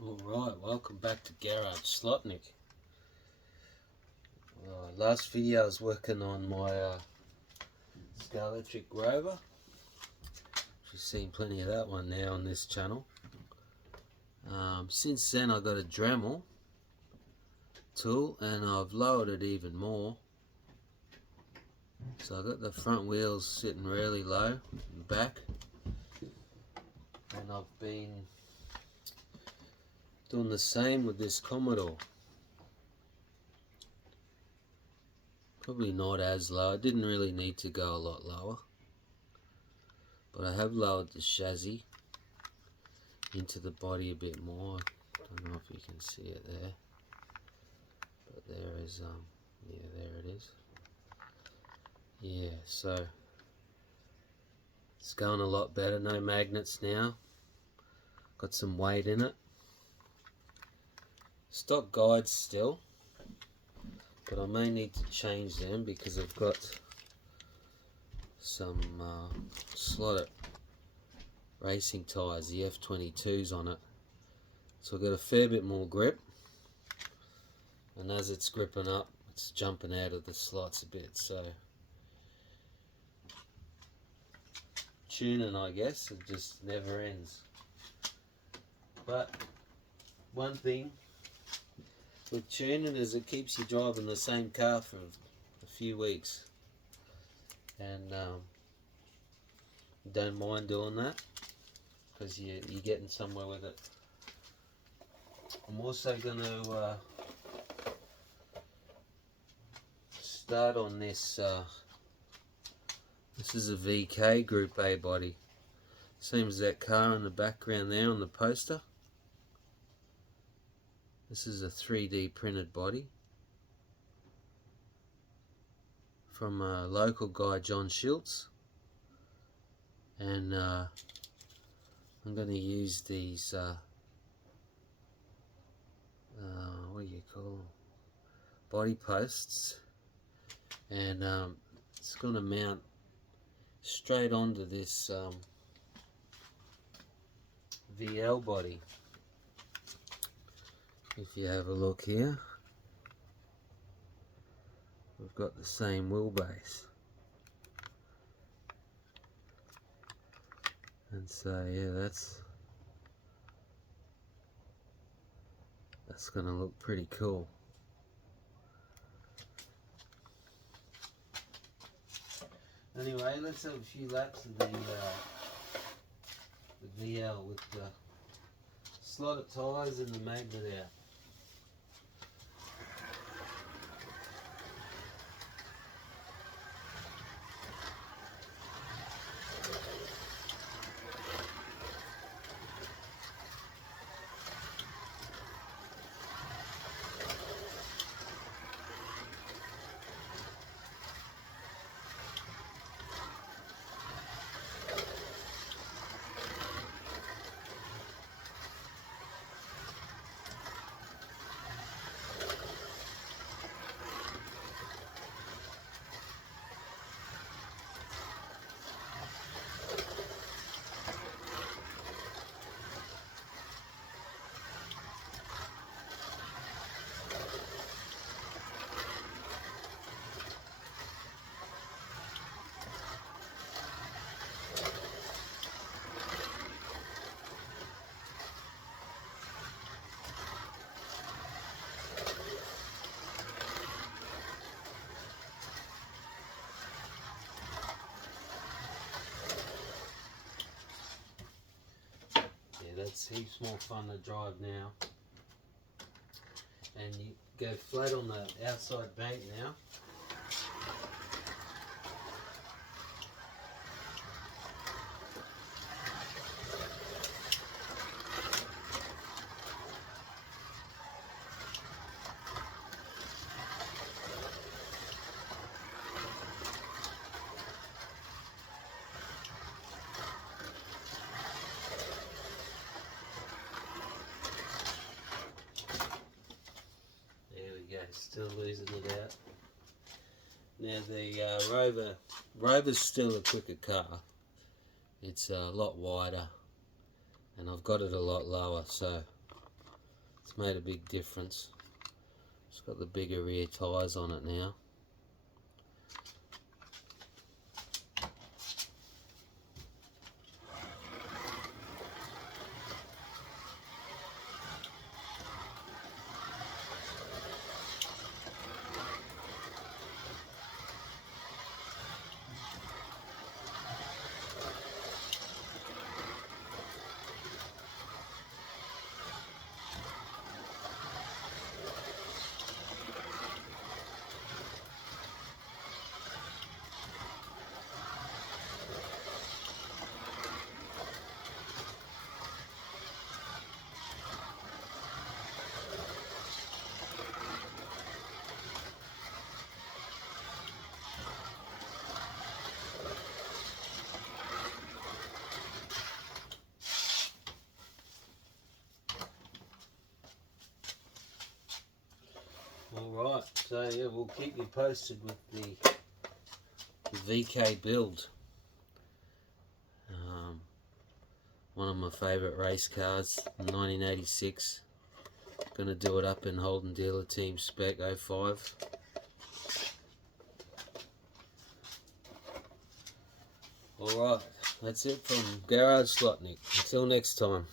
Alright, welcome back to Garage Slotnik. Last video I was working on my Scalextric Rover. You've seen plenty of that one now on this channel. Since then I got a Dremel tool and I've lowered it even more. So I got the front wheels sitting really low and back, and I've been doing the same with this Commodore. Probably not as low. I didn't really need to go a lot lower, but I have lowered the chassis into the body a bit more. I don't know if you can see it there, but there is yeah, there it is. Yeah, so it's going a lot better. No magnets now. Got some weight in it. Stock guides still, but I may need to change them because I've got some slotted racing tyres, the F22s on it. So I've got a fair bit more grip, and as it's gripping up, it's jumping out of the slots a bit. So tuning, I guess, it just never ends. But one thing with tuning is it keeps you driving the same car for a few weeks, and don't mind doing that because you're getting somewhere with it. I'm also going to start on this. This is a VK Group A body. Same as that car in the background there on the poster. This is a 3D printed body from a local guy, John Schultz, and I'm going to use these what do you call them, body posts, and it's going to mount straight onto this VL body. If you have a look here, we've got the same wheelbase, and so yeah, that's going to look pretty cool. Anyway, let's have a few laps of the VL with the slotted tyres and the magnet out. That's heaps more fun to drive now. And you go flat on the outside bank now. Still losing it out. Now the Rover's still a quicker car. It's a lot wider, and I've got it a lot lower, so It's made a big difference. It's got the bigger rear tyres on it now. Alright, so yeah, we'll keep you posted with the VK build. One of my favourite race cars, 1986. Gonna do it up in Holden Dealer Team Spec 05. Alright, that's it from Garage Slotnik. Until next time.